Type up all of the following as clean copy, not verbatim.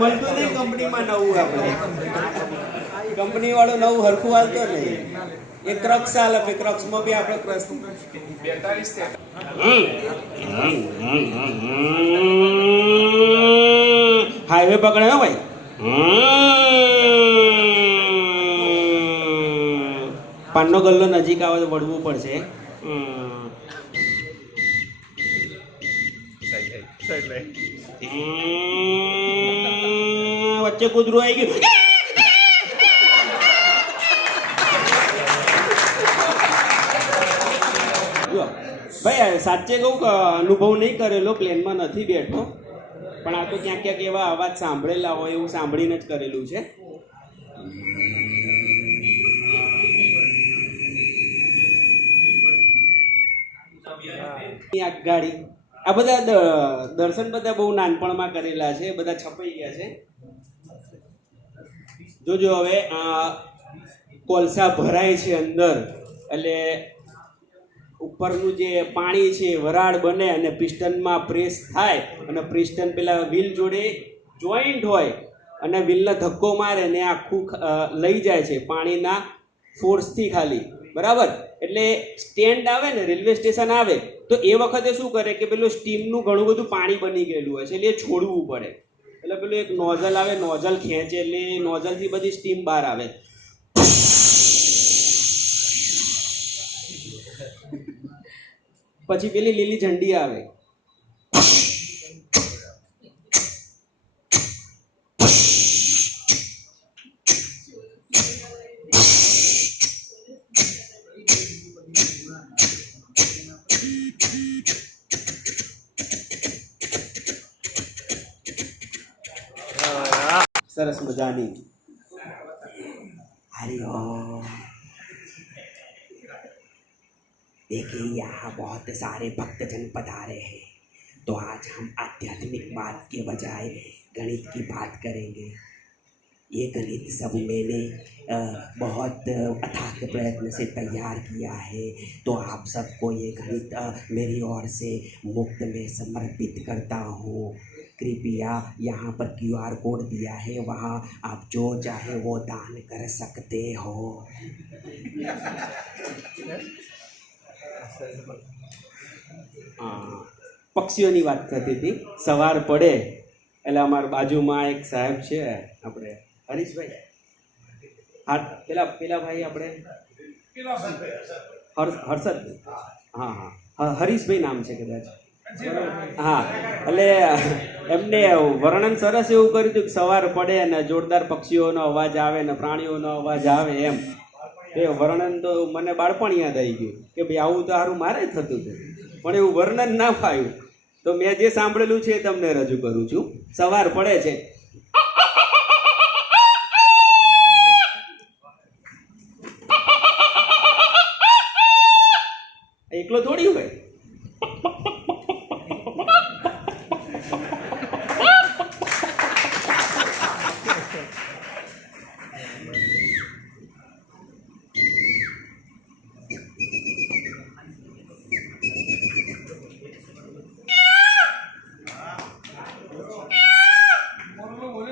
મળતું નહીં કંપનીમાં નવું. આપણે કંપની વાળું નવું હરખું હાલતો નહીં. એ ક્રક્સ હાલ આપે, ક્રક્સમાં બી આપણે ક્રક્સ 42 હાઈવે પકડે હો ભાઈ. પાનનો ગલ્લો નજીક આવે તો વળવું પડશે. વચ્ચે કૂતરું આવી ગયું. ભાઈ સાચે કહું કે અનુભવ નહીં કરેલો, પ્લેનમાં નથી બેઠો, પણ આ તો ક્યાંક ક્યાંક એવા અવાજ સાંભળેલા હોય એવું સાંભળીને જ કરેલું છે. ગાડી આ બધા દર્શન બધા બહુ નાનપણમાં કરેલા છે, બધા છપાઈ ગયા છે. જોજો હવે કોલસા ભરાય છે અંદર, એટલે ઉપરનું જે પાણી છે વરાળ બને અને પિસ્ટનમાં પ્રેસ થાય અને પિસ્ટન પેલા વ્હીલ જોડે જોઈન્ટ હોય અને વ્હીલને ધક્કો મારે ને આખું લઈ જાય છે પાણીના ફોર્સથી ખાલી. બરાબર? એટલે સ્ટેન્ડ આવે ને, રેલવે સ્ટેશન આવે તો એ વખતે શું કરે કે પેલું સ્ટીમનું ઘણું બધું પાણી બની ગયેલું હોય છે, એટલે એ છોડવું પડે. એટલે પેલું એક નોઝલ આવે, નોઝલ ખેંચે એટલે નોઝલથી બધી સ્ટીમ બહાર આવે. પછી પેલી લીલી ઝંડી આવે. સરસ મજાની. हरिओम. देखिए यहाँ बहुत सारे भक्तजन पधारे हैं, तो आज हम आध्यात्मिक बात के बजाय गणित की बात करेंगे. ये गणित सब मैंने बहुत अथाक प्रयत्न से तैयार किया है, तो आप सबको ये गणित मेरी ओर से मुफ्त में समर्पित करता हूँ. कृपया यहाँ पर QR कोड दिया है, वहाँ आप जो चाहे वो दान कर सकते हो. પક્ષીઓની વાત થતી હતી. સવાર પડે એટલે અમારા બાજુમાં એક સાહેબ છે, આપણે હરીશભાઈ, હા પેલા ભાઈ આપણે હર્ષદ, હા હા હરીશભાઈ નામ છે કદાચ. હા, એટલે એમને વર્ણન સરસ એવું કર્યું હતું કે સવાર પડે ને જોરદાર પક્ષીઓનો અવાજ આવે ને પ્રાણીઓનો અવાજ આવે. એમ એ વર્ણન તો મને બાળપણ યાદ આવી ગયું કે ભાઈ આવું તો સારું મારે થતું હતું, પણ એવું વર્ણન ના ફાયું. તો મેં જે સાંભળેલું છે એ તમને રજૂ કરું છું. સવાર પડે છે, એકલો થોડી હોય.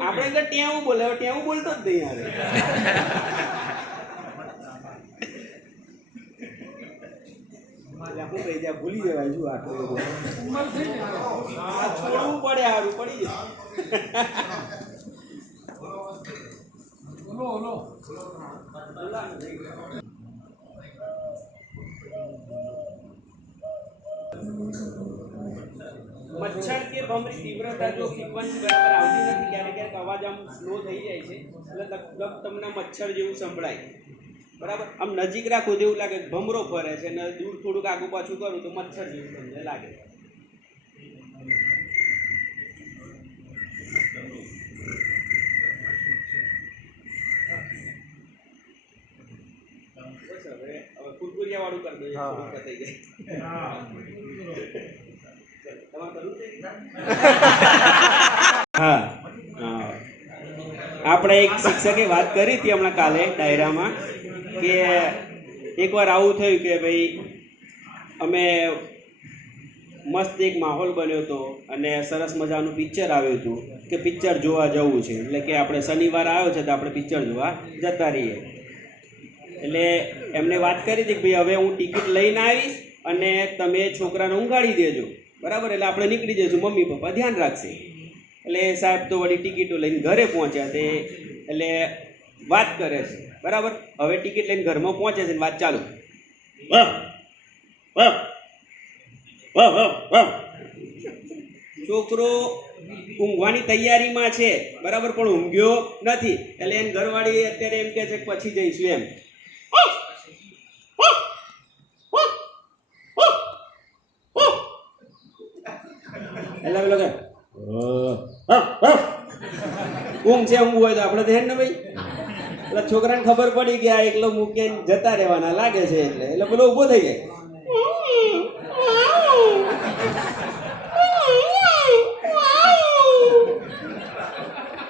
આપણે ટેવું બોલે, ટેવું બોલતો જ નહીં યાર. હું કહી જાય ભૂલી જવાય શું આટલું છોડવું પડે, સારું પડી જાય. મચ્છર કે ભમરી તીવ્રતા જો ફ્રીક્વન્સી બરાબર આવતી નથી, ક્યારેક ક્યારેક અવાજ આમ સ્લો થઈ જાય છે, એટલે લગભગ તમને મચ્છર જેવું સંભળાય. બરાબર? આમ નજીક રાખો તો એવું લાગે ભમરો ફરે છે, અને દૂર થોડુંક આગું પાછું કરું તો મચ્છર જેવું તમને લાગે. બસ હવે કુરકુરિયા વાળું કરી દો, થઈ જાય. હા, આપણે એક શિક્ષકે વાત કરી હતી હમણાં કાલે ડાયરામાં કે એકવાર આવું થયું કે ભાઈ અમે મસ્ત એક માહોલ બન્યો હતો અને સરસ મજાનું પિક્ચર આવ્યું હતું કે પિક્ચર જોવા જવું છે, એટલે કે આપણે શનિવાર આવ્યો છે તો આપણે પિક્ચર જોવા જતા રહીએ. એટલે એમને વાત કરી હતી કે ભાઈ હવે હું ટિકિટ લઈને આવીશ અને તમે છોકરાને ઊંઘાડી દેજો, બરાબર? એટલે આપણે નીકળી જઈશું, મમ્મી પપ્પા ધ્યાન રાખશે. એટલે સાહેબ તો વળી ટિકિટો લઈને ઘરે પહોંચ્યા તે, એટલે વાત કરે છે, બરાબર? હવે ટિકિટ લઈને ઘરમાં પહોંચે છે ને વાત ચાલુ. છોકરો ઊંઘવાની તૈયારીમાં છે, બરાબર, પણ ઊંઘ્યો નથી. એટલે એની ઘરવાળી અત્યારે એમ કહે છે કે પછી જઈશું એમ. એટલે પેલો કે ઊંઘ છે, ઊંઘ હોય તો આપણે ધ્યાન ને ભાઈ. એટલે છોકરાને ખબર પડી કે આ એકલો મૂકીને જતા રહેવાના લાગે છે, એટલે પેલો ઊભો થઈ જાય.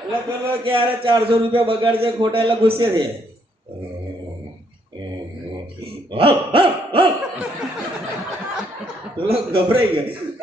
એટલે પેલો ક્યારે 400 રૂપિયા બગાડશે ખોટા, એટલે ગુસ્સે છે. પેલો ગભરાઈ ગયો.